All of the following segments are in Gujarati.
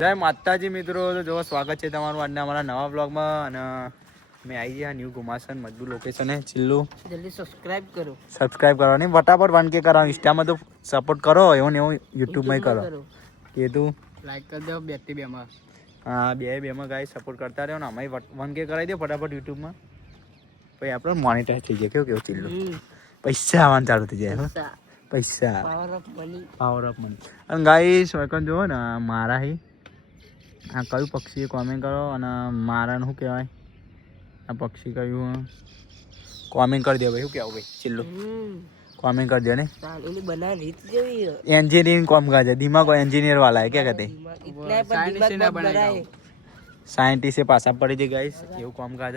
જય માતાજી મિત્રો, તો જો સ્વાગત છે તમારું આજના અમારા નવા બ્લોગમાં. અને મેં આવી ગયા ન્યૂ ઘુમાસન મજબૂત લોકેશન હે. છેલ્લું જલ્દી સબસ્ક્રાઇબ કરવાની ફટાફટ 1K કરવાનું. ઇન્સ્ટામાં તો સપોર્ટ કરો, એવું ને એવું યુટ્યુબમાં કરો. કે તું લાઈક કરી દો 2 થી 2 માં. હા, બેમાં ગાય સપોર્ટ કરતા રહ્યો ને અમે 1K કરાવી દો ફટાફટ યુટ્યુબમાં. પછી આપણે મોનેટાઈઝ થઈ જાય. કેવું છેલ્લું પૈસા આવવાનું ચાલુ થઈ જાય. પૈસા પાવર ઓફ મની. અને ગાઈસ વેકન જોવો ને મારા હી આ કયું પક્ષી કોમેન્ટ કરો. અને મારાનું શું કહેવાય આ પક્ષી કયું કોમેન્ટ કરી દો ભાઈ. શું કહેવું ભાઈ છેલ્લું કોમેન્ટ कर दो ने इन्हें बना रीत जो ही इंजीनियरिंग कॉम का है दिमाग इंजीनियर वाला है क्या कहते हैं साइंटिस्ट से पास पड़ी थी गाइस એવું કામ કાજ.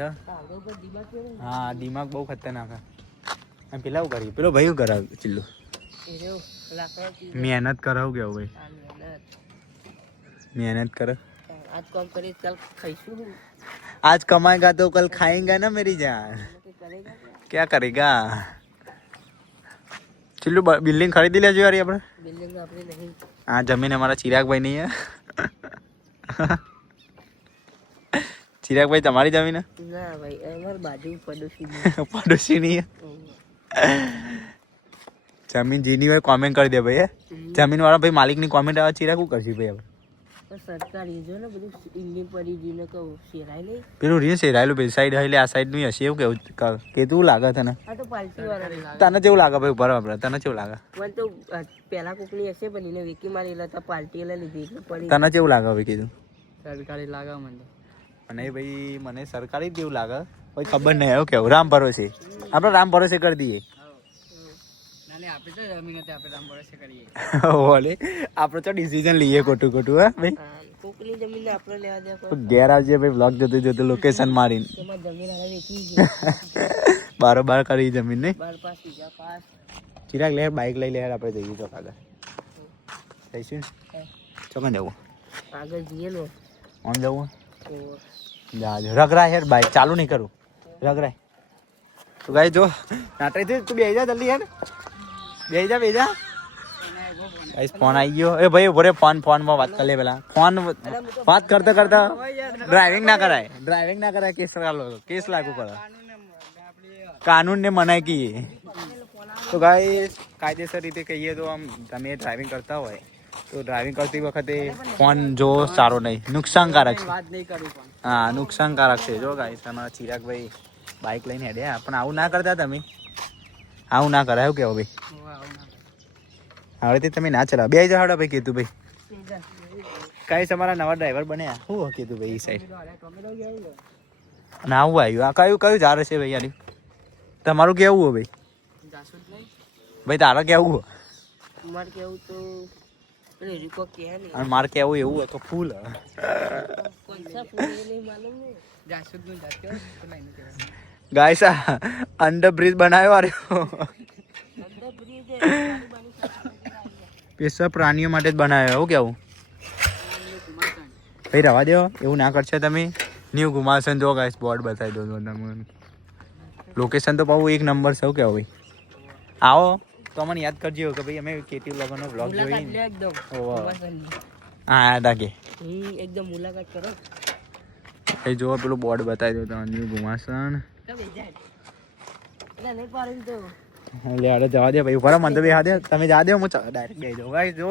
હા દિમાગ બહુ ખતરનાક હે. પેલા હું કરી પેલો ભાઈ કરાવ ચિલ્લું મહેનત કરાવ કેવું ભાઈ મહેનત કરો. आज काम करे कल खाईशु. आज कमाएगा तो कल खाएगा ना मेरी जान. क्या करेगा चिल्लू बिल्डिंग खरीदी लेજો यार આપણે. बिल्डिंग अपनी नहीं. हाँ जमीन हमारा चिराग भाई नहीं है. चिराग भाई तुम्हारी जमीन है ना भाई हमारे बाजू पड़ोसी पड़ोसी नहीं है. जमीन जीनी હોય કોમેન્ટ કરી દે ભાઈ. જમીન વાળા ભાઈ માલિક ની કોમેન્ટ આવે ચિરાગ શું કરશે ભાઈ આપણે. સરકારી જો ને બધું ઇન્ડિયન પડી જીને કહું શેરાય નહીં. પેલું રીન શેરાયેલું પેલી સાઈડ એટલે આ સાઈડ નું હશે એવું કેવું કે તું લાગે તને. આ તો પાલટી વાળા તને કેવું લાગે ભાઈ બરાબર તને કેવું લાગે. મને તો પેલા કોકની હશે પણ એને વેકી મારી લેતા પાલટી એટલે લીધી એટલે પડી. તને કેવું લાગે ભાઈ કીધું. સરકારી લાગે મને. મને ભાઈ મને સરકારી જ જેવું લાગે કોઈ ખબર નહીં એવું કેવું. રામ ભરોસે આપણે રામ ભરોસે કરી દઈએ. આપણે તો જમીન હતી આપણે રામ ભરોસે કરીએ. ઓલે આપણે તો ડિસિઝન લઈએ ખોટું ખોટું હે ભાઈ. કોકની જમીન આપણે લેવા દે. ઘેર આવજે ભાઈ બ્લોગ જોતે જોતે લોકેશન મારીને. એમાં જમીન આવે વેચી ગઈ. બારોબાર કરી જમીન નહીં. બાર પાસ બીજા પાસ. ચિરાગ લે બાઈક લઈ લે આપણે જઈએ ચોક આગળ. જઈશું ચોકન જવું આગળ જઈએ ને ઓન જવું રગરાય યાર બાઈક ચાલુ નહીં કરું રગરાય. તું ગાઈ જો નાટક તું બેસી જા જલ્દી યાર બેસી જા ગાઈસ ફોન આવી ગયો. એ ભાઈ ઉભો રે ફોનમાં વાત કરી લે પેલા. ફોન વાત કરતા કરતા ડ્રાઇવિંગ ના કરાય કેસ લાગુ પડે. કાનૂન ને મનાય કીએ તો ગાઈસ કાયદેસર રીતે કહીએ તો આમ તમે ડ્રાઇવિંગ કરતા હોય તો ડ્રાઇવિંગ કરતી વખતે ફોન જો સારો નહીં નુકસાનકારક છે. હા નુકસાનકારક છે. જો ગાઈસ તમારા ચિરાગભાઈ બાઇક લઈને હેડ્યા પણ આવું ના કરતા તમે. આવું ના કરાય કેવો ભાઈ. હવે તમે ના ચલાવો બે જહાડો ભાઈ કીધું ભાઈ. કાંઈ તમારા નવા ડ્રાઈવર બન્યા શું કીધું ભાઈ એ સાઈડ ના આવું આવ્યું. આ કયું ઝાડ છે ભાઈ યાર તમારું કેવું હો ભાઈ. ભાઈ તારા કેવું હો. મારે કેવું તો મારે કેવું એવું હોય તો ફૂલ ગાઈસ અંડર બ્રિજ બનાવ્યો અરે પેશા પ્રાણીઓ માટે જ બનાવ્યો એવું કેવું ભાઈ રવા દો એવું ના કરશે તમે. ન્યૂ ઘુમાસન જો ગાઈસ બોર્ડ બતાવી દો તમને. લોકેશન તો પાછું એક નંબર છે. કેવું ભાઈ આવો તો મને યાદ કરજો કે ભાઈ અમે કેટી લોકોનો વ્લોગ જોઈ. હા યાદ આગે એકદમ મુલાકાત કરો. એ જો પેલું બોર્ડ બતાવી દો તમે ન્યૂ ઘુમાસન. લે આડે જવા દે ભાઈ ઉપર મને તો બેહા દે તમે જા દે હું ડાયરેક્ટ બેહી જાઉં. ગાઈસ જો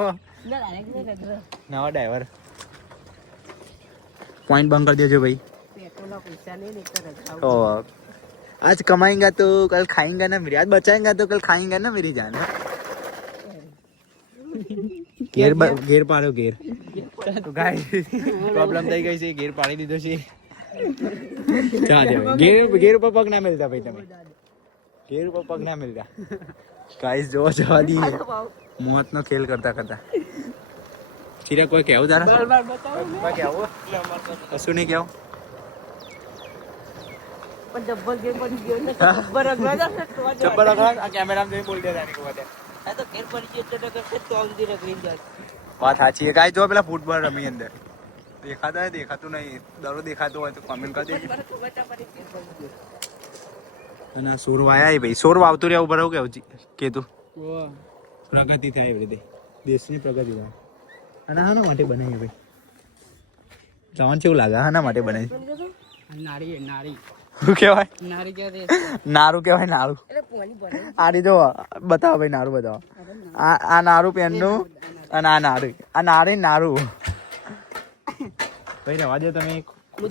નવા ડ્રાઈવર पॉइंट बंद कर दिया जो भाई. आज कमाएंगा तो कल खाएंगा ना मेरी. आज बचाएंगा तो कल खाएंगा ना मेरी जान. घेर पाड़ो घेर तो गाइस प्रॉब्लम થઈ ગઈ છે. घेर પાડી દીધો છે. જા દે घेर ઉપર પગ ના મિલતા ભાઈ તમે. घेर ઉપર પગ ના મિલતા ગાइस જો જવા દી મોત નો ખેલ કરતા કરતા. ચિરાગ કોઈ કેવું તારા કેવું કશું નહીં કેવું જબ્બર ગેમ પડી ગયો ને જબ્બર અગવાજ આ કેમેરામાં જોઈ બોલ દે તારી કો વાત. આ તો ઘેર પડી ગયો એટલે તો તો આંધી રગડી જાય. વાત સાચી છે. ગાય જો પેલા ફૂટબોલ રમી અંદર દેખાતા હોય દેખાતું નહીં. દરો દેખાતો હોય તો કોમેન્ટ કરી દેજો. અને સોર વાયા ભાઈ સોર વાવતું રહેવું બરાબર કેવું કે તું પ્રગતિ થાય એવી રીતે દેશની પ્રગતિ થાય. અને હાના માટે બનાવીએ ભાઈ તમને કેવું લાગે હાના માટે બનાવી નારી નારી શું કહેવાય નારી કે નારું કહેવાય નારું એટલે પોની બને આરી જો બતાવો ભાઈ નારું બતાવો આ નારું પેનનું અને આ નારું આ નારું ભાઈ રવા દો તમે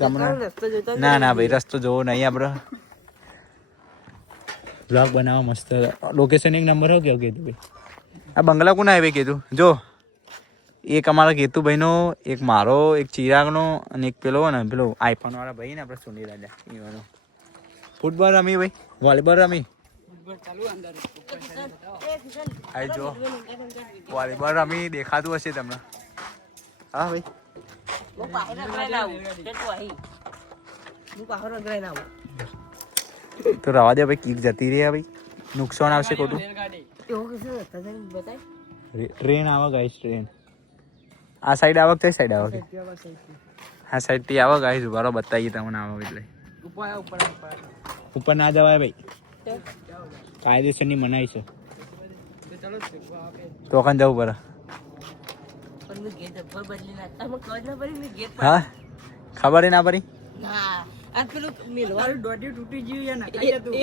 તમને ના ના ભાઈ રસ્તો જોવો નહીં આપણે બ્લોગ બનાવો મસ્ત લોકેશન એક નંબર હો કેવું કીધું ભાઈ આ બંગલા કોના આવે કીધું જો એક અમારા કેતુભાઈનો એક મારો એક ચિરાગનો અને એક પેલો ને પેલો આઈફોન વાળા ભાઈ ને આપણે સુની રાજા એવાનો ફૂટબોલ રમી ભાઈ વોલીબોલ રમી આઈ જો વોલીબોલ રમી દેખાતું હશે તમને હા ભાઈ તો રવા દે ભાઈ કીક જતી રહી ભાઈ નુકસાન આવશે ખોટું ટ્રેન આવે ગાઈસ ટ્રેન આ સાઈડ આવક કઈ સાઈડ આવક આ સાઈડ થી આવક ગાઈસ ઉભારો બતાવીએ તમને આવક એટલે ઉપર ના જવાય ભાઈ કાયદેસરની મનાઈ છે તો કાન જવું પડે હા ખબર ના પડી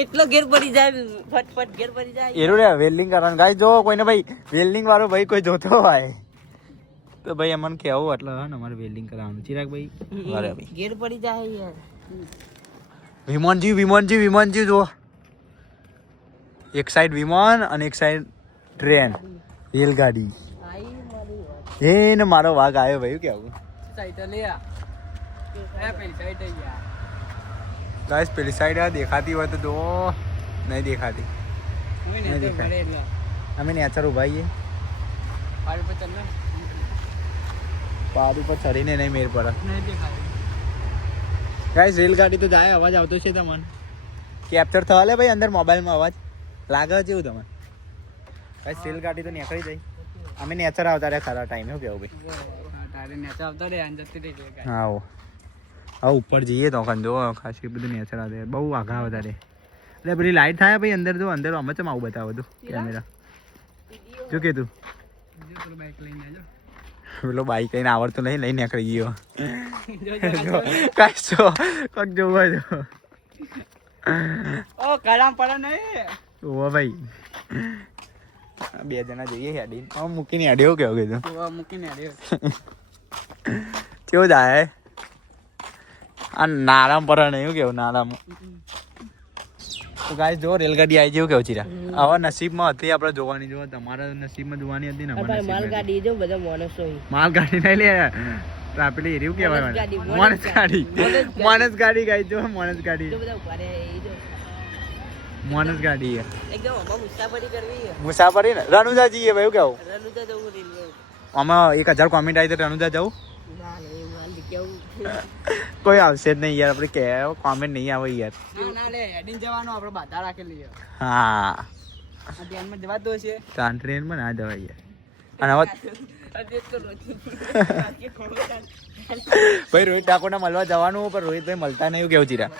એટલો ઘેર પડી જાય ફટફટ ઘેર પડી જાય એરું રે વેલ્ડિંગ કરવાનું ગાઈસ જો કોઈને ભાઈ વેલ્ડિંગ વાળો ભાઈ કોઈ જોતો હોય તો ભાઈ અમને કેવું એટલે હા ને અમારે વેલ્ડિંગ કરાવવાનું ચિરાગ ભાઈ અરે ભાઈ ઘેર પડી જાય યાર વિમાનજી જો એક સાઈડ વિમાન અને એક સાઈડ ટ્રેન રેલગાડી એ ને મારો વાઘ આવ્યો ભાઈ કેવું ગાઈસ પેલી સાઈડ દેખાતી હોય તો જો નહીં દેખાતી અમે નેચર ઉભા છીએ પહાડ ઉપર ચડીને નહીં મેર પડે ગાઈસ રેલગાડી તો જાય અવાજ આવતો છે તમને કેપ્ચર થવા લે ભાઈ અંદર મોબાઈલમાં અવાજ લાગે છે એવું તમને ગાઈસ રેલગાડી તો નીકળી જાય અમે નેચર આવતા રહ્યા ખરા ટાઈમ એવું કેવું ભાઈ હા હા ઉપર જઈએ તો જો ખાસી બધું નેચર આવે બહુ આગા વધારે એટલે પેલી લાઈટ થાય ભાઈ અંદર જો અંદર અમે ચમ આવું બતાવો બધું કેમેરા શું કીધું પેલો બાઈક લઈને આવડતું નહીં લઈને નીકળી ગયો કાંઈ છો કોક જોવા જો ઓ કલામ પડે નહીં ઓ ભાઈ બે જણા જઈએ હેડી મૂકીને હેડ્યો કેવું કીધું મૂકીને કેવું જાય આ નારામ પર નહીં કેવું નારામ તો ગાઈસ જો રેલગાડી આવી જેવું કેવું ચીરા આવા નસીબમાં હતી આપણે જોવાની જો તમારા નસીબમાં જોવાની હતી ને માલગાડી જો બધા માણસો માલગાડી નહીં લે પેલી એર્યું કેવાય માણસ ગાડી ગાઈ જો માણસ ગાડી માણસ ગાડી એકદમ મુસાફરી કરવી મુસાફરી ને રણુજા જઈએ ભાઈ કેવું રણુજા જવું રેલવે આમાં 1000 કોમેન્ટ આવી તો રણુજા જવું કોઈ આવશે જ નહીં યાર આપણે કે કોમેન્ટ નહીં આવે યાર ના લે હેડીને જવાનું આપણે બાધા રાખેલી છે હા ટ્રેનમાં જવાતો છે તાન ટ્રેનમાં ના જવાય યાર અને હવે ભાઈ રોહિત ઠાકોરને મળવા જવાનું પણ રોહિતભાઈ મળતા નહીં કેવું ચીરા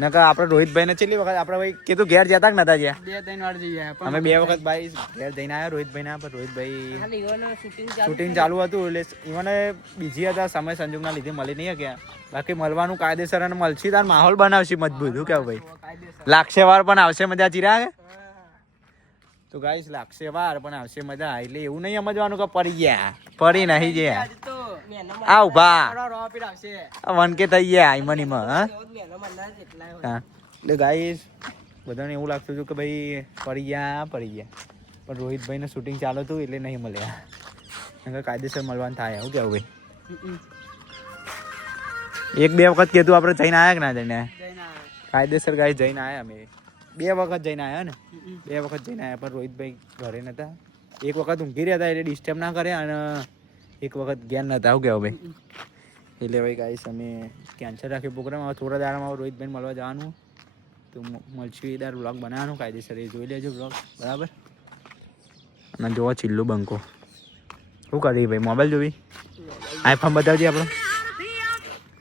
નકર આપણે રોહિતભાઈ ને છેલ્લી વખત આપણે ભાઈ કીધું ઘેર જતા નતા ગયા 2-3 વાર જઈએ અમે 2 વખત ભાઈ ઘેર જઈને આવ્યા રોહિતભાઈ ના પણ રોહિતભાઈ શૂટિંગ ચાલુ હતું એટલે ઈવને બીજી હતા સમય સંજોગના લીધે મળી નહીં ગયા બાકી મળવાનું કાયદેસર અને મળશે તાર માહોલ બનાવશે મજબૂત શું કેવું ભાઈ લાગશે વાર પણ આવશે મજા ચિરાગ તો ગાઈસ લાગશે વાર પણ આવશે મજા એટલે એવું નહીં સમજવાનું કે પડી ગયા પડી નહીં ગયા આ ઉભા વનકે થઈ ગયા ઈમનીમાં હા એટલે ગાઈસ બધાને એવું લાગતું હતું કે ભાઈ પડી ગયા પણ રોહિતભાઈને શૂટિંગ ચાલુ હતું એટલે નહીં મળ્યા કાયદેસર મળવાનું થાય શું કેવું ભાઈ 1-2 વખત કીધું આપણે જઈને આવ્યા કે ના જઈને કાયદેસર ગાઈસ જઈને આવ્યા અમે 2 વખત જઈને આવ્યા ને 2 વખત જઈને આવ્યા પણ રોહિતભાઈ ઘરે નતા એક વખત ઊંઘી રહ્યા હતા એટલે ડિસ્ટર્બ ના કરે અને એક વખત જ્ઞાન નતા શું કેવું ભાઈ એટલે ભાઈ ગાઈસ અમે કેન્સલ રાખ્યો પ્રોગ્રામ હવે થોડા દાડામાં રોહિતભાઈને મળવા જવાનું તો મળશું એદાર વ્લોગ બનાવવાનું કાયદેસર એ જોઈ લેજો વ્લોગ બરાબર અને જોવા ચિલ્લું બંકો શું કરી ભાઈ મોબાઈલ જોવી આઈફોન બતાવજે આપણો